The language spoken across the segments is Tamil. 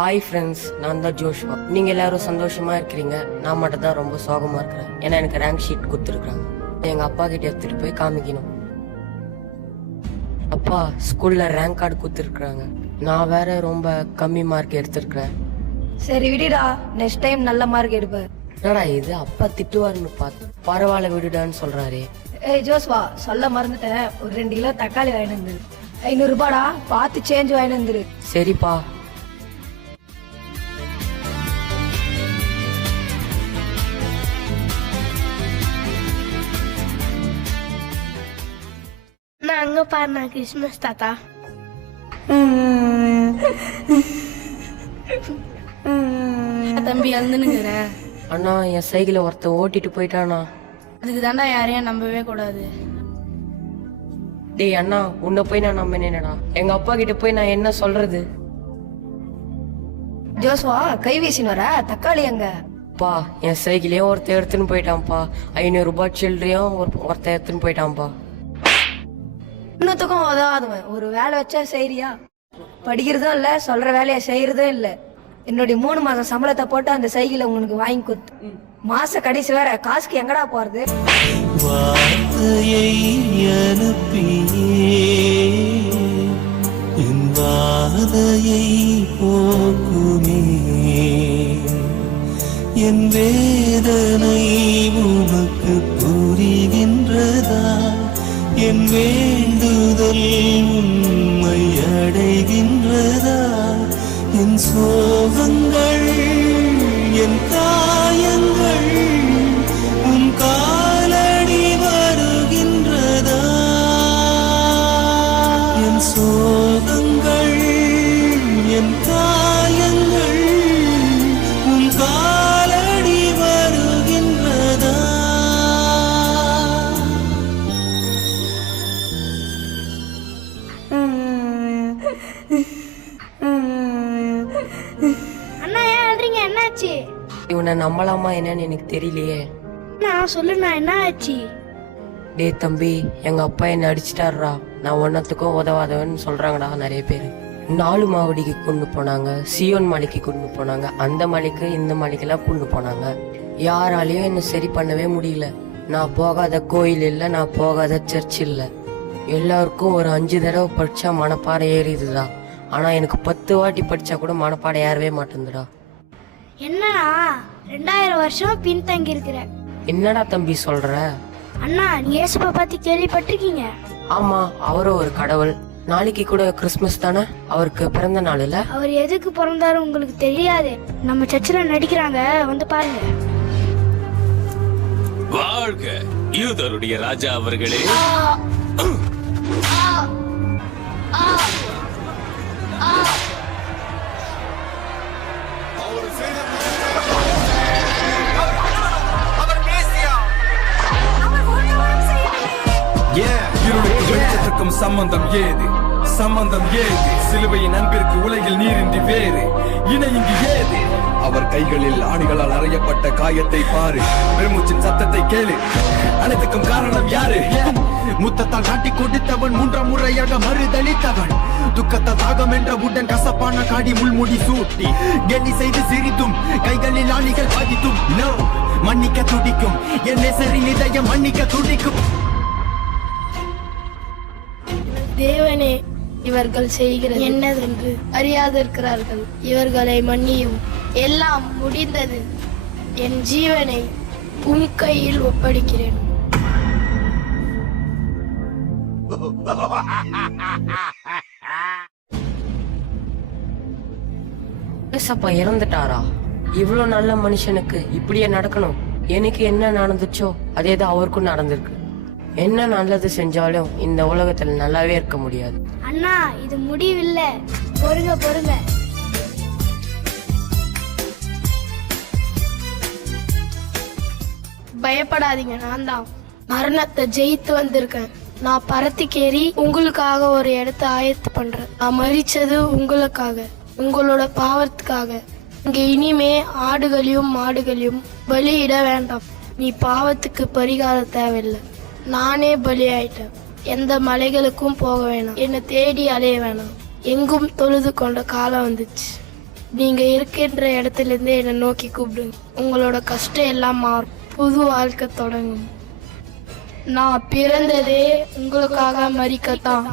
ஹாய் ஃப்ரெண்ட்ஸ், நான் தான் ஜோஷ்வா. நீங்கள் எல்லாரும் சந்தோஷமாக இருக்கிறீங்க. நான் மட்டும் தான் ரொம்ப சோகமாக இருக்கிறேன். ஏன்னா எனக்கு ரேங்க் ஷீட் கொடுத்துருக்குறாங்க. எங்கள் அப்பா கிட்ட எடுத்துகிட்டு போய் காமிக்கணும். அப்பா, ஸ்கூலில் ரேங்க் கார்டு கொடுத்துருக்குறாங்க. நான் வேற ரொம்ப கம்மி மார்க் எடுத்திருக்கிறேன். சரி விடுடா, நெக்ஸ்ட் டைம் நல்ல மார்க் எடுப்ப. என்னடா இது, அப்பா திட்டுவாருன்னு பார்த்து பரவாயில்ல விடுடான்னு சொல்கிறாரு. ஏய் ஜோஸ்வா, சொல்ல மறந்துட்டேன். ஒரு 2 கிலோ தக்காளி வாங்கிட்டு வந்துரு. 500 ரூபாடா, பார்த்து சேஞ்ச் வாங்கிட்டு வந்துரு. சரிப்பா. நான் அங்க பாருண்ணா கிறிஸ்மஸ் தாத்தா. தம்பி அழுந்துனுங்கிற அண்ணா, என் சைக்கிளை ஒருத்த ஓட்டிட்டு போயிட்டானா. அதுக்கு தாண்டா யாரையும் நம்பவே கூடாது. டேய் அண்ணா, உன்னை போய் நான் நம்பினேனடா. எங்க அப்பா கிட்ட போய் நான் என்ன சொல்றது? ஜோஸ்வா, கை வீசின்னு வர தக்காளி எங்க? பா, என் சைக்கிளையும் ஒருத்த எடுத்துன்னு போயிட்டான்ப்பா. 500 ரூபாய் சில்லறையும் ஒருத்த எடுத்துன்னு போயிட்டான்ப்பா. இன்னொத்துக்கும் உதவாதுவன். ஒரு வேலை வச்சா செய்யறியா? படிக்கிறதும் இல்ல, சொல்ற வேலையை செய்யறதும் இல்ல. என்னுடைய 3 மாசம் சம்பளத்தை போட்டு அந்த சைக்கிளை உங்களுக்கு வாங்கி கொடுத்து மாச கடைசி வேற காசுக்கு எங்கடா போறது? வார்த்தையை அனுப்பியே என் வாதையை போக்குமே, என் வேதனை உனக்கு புரிகின்றதா? என் வேண்டுதல் உண்மை அடைகின்றதா? என் சோகங்கள் என் காயங்கள் உன் காலடி வருகின்றதா? என் சோகங்கள் என் காயங்கள் உன் காலடி வருகின்றதா? அண்ணா ஏன் அழுறீங்க? என்னாச்சு? இவனை நம்பலாமா என்னன்னு எனக்கு தெரியலையே. நான் சொல்லுண்ணா, என்ன ஆச்சு? டேய் தம்பி, எங்க அப்பா என்ன அடிச்சிட்டாருடா. நான் ஒன்னத்துக்கும் உதவாதவன்னு சொல்றாங்கடா நிறைய பேர். 4 மாவடிக்கு கொண்டு போனாங்க, சியோன் மலைக்கு கொண்டு போனாங்க, அந்த மலைக்கு இந்த மலைக்கெல்லாம் கொண்டு போனாங்க. யாராலையும் என்ன சரி பண்ணவே முடியல. நான் போகாத கோயில் இல்லை, நான் போகாத சர்ச் இல்லை. எல்லாருக்கும் ஒரு 5 தடவை படிச்சா மனப்பாறை ஏறிதுடா. ஆனா எனக்கு 10 வாட்டி படிச்சா கூட மனப்பாறை ஏறவே மாட்டேங்குதுடா. என்னண்ணா 2000 வருஷம் பின்தங்கி இருக்கிற? என்னடா தம்பி சொல்ற? அண்ணா, நீ இயேசுவை பத்தி கேள்விப்பட்டிருக்கீங்க? ஆமா, அவரும் ஒரு கடவுள். நாளைக்கு கூட கிறிஸ்துமஸ் தானே, அவருக்கு பிறந்த நாள் இல்ல? அவர் எதுக்கு பிறந்தாரு உங்களுக்கு தெரியாது. நம்ம சர்ச்சில் நடிக்கிறாங்க, வந்து பாருங்க. வாழ்க யூதருடைய ராஜா அவர்களே. வெளிச்சத்துக்கும் சம்பந்தம் ஏது? சம்பந்தம் ஏது? சிலுவையின் அன்பிற்கு உலகில் நீரின்றி வேறு இணை இங்கு ஏது? அவர் கைகளில் ஆணிகளால் அறையப்பட்ட காயத்தை பாரு, பெருமூச்சின் சத்தத்தை கேளு. அனைத்துக்கும் காரணம் யாரு? முத்தத்தால் காட்டி கொடுத்தவன், 3ஆம் முறையாக மறுதளித்தவன், துக்கத்தால் தாகம் என்ற உடன் கசப்பான காடி முள்முடி சூட்டி கெல்லி செய்து சிரித்தும் கைகளில் ஆணிகள் பாதித்தும் நோ மன்னிக்க துடிக்கும் என் நெசரின் இதயம் மன்னிக்க துடிக்கும். தேவனே, இவர்கள் செய்கிறது என்னதென்று அறியாதிருக்கிறார்கள். இவர்களை மன்னியும். எல்லாம் முடிந்தது. என் ஜீவனை உன் கையில் ஒப்படைக்கிறேன். ஏசப்பா இறந்துட்டாரா? இவ்வளவு நல்ல மனுஷனுக்கு இப்படியே நடக்கணும்? எனக்கு என்ன நடந்துச்சோ அதேதான் அவருக்கும் நடந்திருக்கு. என்ன நல்லது செஞ்சாலும் இந்த உலகத்துல நல்லாவே இருக்க முடியாது. அண்ணா, இது முடிவில்லை. பொறுங்க பொறுங்க. பயப்படாதீங்க, நான் தான் மரணத்தை ஜெயித்து வந்திருக்கேன். நான் பரத்திக்கேறி உங்களுக்காக ஒரு இடத்த ஆயத்து பண்றேன். நான் மரிச்சது உங்களுக்காக, உங்களோட பாவத்துக்காக. இங்க இனிமே ஆடுகளையும் மாடுகளையும் பலியிட வேண்டாம். நீ பாவத்துக்கு பரிகாரம் தேவையில்லை. நானே பலியாயிட்டேன். எந்த மலைகளுக்கும் போக வேணாம், என்னை தேடி அலைய வேணாம். எங்கும் தொழுது கொண்ட காலம் வந்துச்சு. நீங்க இருக்கின்ற இடத்துல இருந்து என்னை நோக்கி கூப்பிடுங்க. உங்களோட கஷ்டம் எல்லாம் மாறும், புது வாழ்க்கை தொடங்கும். நான் பிறந்ததே உங்களுக்காக மரிக்கத்தான்.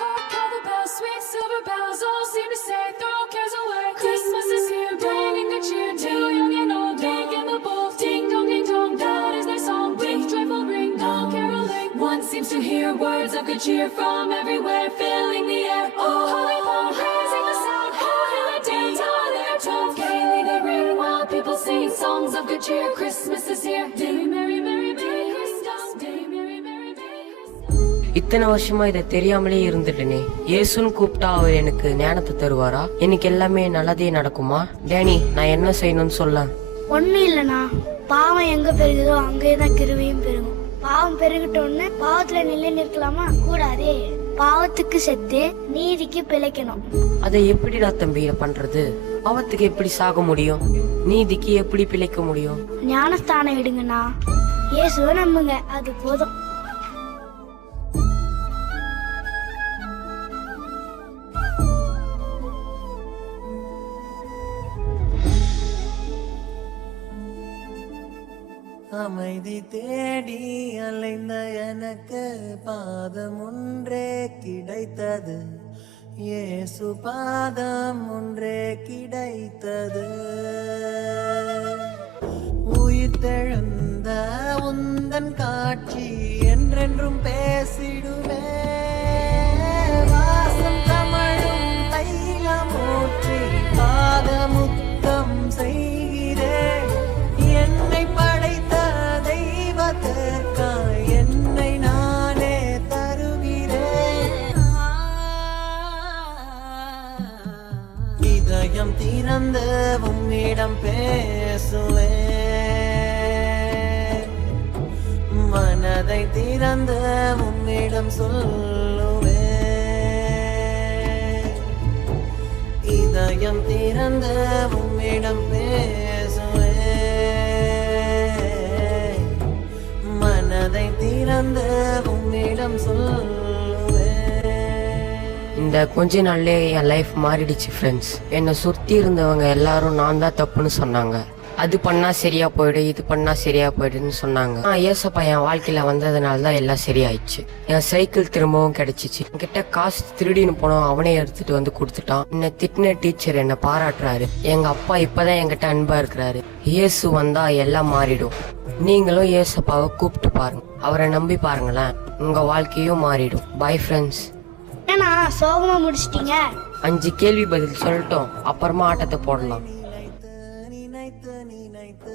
Hark how the bells, sweet silver bells, all seem to say, throw cares away. Christmas is here, bringing good cheer to young and old, big and the bold. Ding dong, that is their song. Big joyful ring, all caroling. One seems to hear words of good cheer from everywhere, filling the air. Oh, holy bell, raising the sound. Oh, hail a dance, all their tones. Gaily they ring while people sing songs of good cheer. Christmas is here. Day merry, merry, merry Christmas. Day merry, merry, merry Christmas. இத்தனை வருஷமா இதை தெரியாமலே இருந்துட்டேனே. இயேசுன்னு கூப்பிட்டா அவர் எனக்கு ஞானத்தை தருவாரா? எனக்கு எல்லாமே நல்லதே நடக்குமா? டேனி, நான் என்ன செய்யணும்னு சொல்ல. ஒன்றும் இல்லைண்ணா, பாவம் எங்க பெருகுதோ அங்கே தான் கிருபையும் பெருகும். பாவம் பெருகிட்டோன்னு பாவத்துல நிலை நிற்கலாமா? கூடாதே. பாவத்துக்கு செத்து நீதிக்கு பிழைக்கணும். அதை எப்படிடா தம்பி பண்றது? பாவத்துக்கு எப்படி சாக முடியும்? நீதிக்கு எப்படி பிழைக்க முடியும்? ஞானஸ்தானம் எடுங்கண்ணா, இயேசுவை நம்புங்க, அது போதும். அமைதி தேடி அலைந்த எனக்கு பாதம் ஒன்றே கிடைத்தது, இயேசு பாதம் ஒன்றே கிடைத்தது. உயிர்த்தெழுந்த உந்தன் காட்சி என்றென்றும் பேசிடுவே. வாசம் தமிழும் தைலமூற்றி பாதமுத்தம் செய்கிறேன். என்னை படைத்த தெய்வத்திற்காய் என்னை நானே தருகிறேன். இதயம் திறந்து உம்மிடம் பேசுவேன், மனதை திறந்து உம்மிடம் சொல்லுவேன். இதயம் திறந்து உம்மிடம் பேசுவேன், மனதை திறந்து உம்மிடம் சொல்லுவேன். இந்த கொஞ்ச நாள்லே என் லைஃப் மாறிடுச்சு ஃப்ரெண்ட்ஸ். என்னை சுற்றி இருந்தவங்க எல்லாரும் நான் தான் தப்புன்னு சொன்னாங்க. அது பண்ணா சரியா போயிடு, இது பண்ணா சரியா போயிடுன்னு சொன்னாங்க. ஏசப்பா என் வாழ்க்கையில வந்ததுனால தான் எல்லாம் சரியாயிடுச்சு. என் சைக்கிள் திரும்பவும் கிடைச்சிச்சு. என்கிட்ட காசு திருடின்னு போனோம், அவனே எடுத்துட்டு வந்து கொடுத்துட்டான். என்னை திட்டின டீச்சர் என்னை பாராட்டுறாரு. எங்க அப்பா இப்பதான் என்கிட்ட அன்பா இருக்கிறாரு. இயேசு வந்தா எல்லாம் மாறிடும். நீங்களும் ஏசப்பாவை கூப்பிட்டு பாருங்க, அவரை நம்பி பாருங்களேன், உங்க வாழ்க்கையும் மாறிடும். Bye friends. ஏன்னா சோகமா முடிச்சிட்டீங்க? 5 கேள்வி பதில் சொல்லட்டும், அப்புறமா ஆட்டத்தை போடலாம். நினைத்து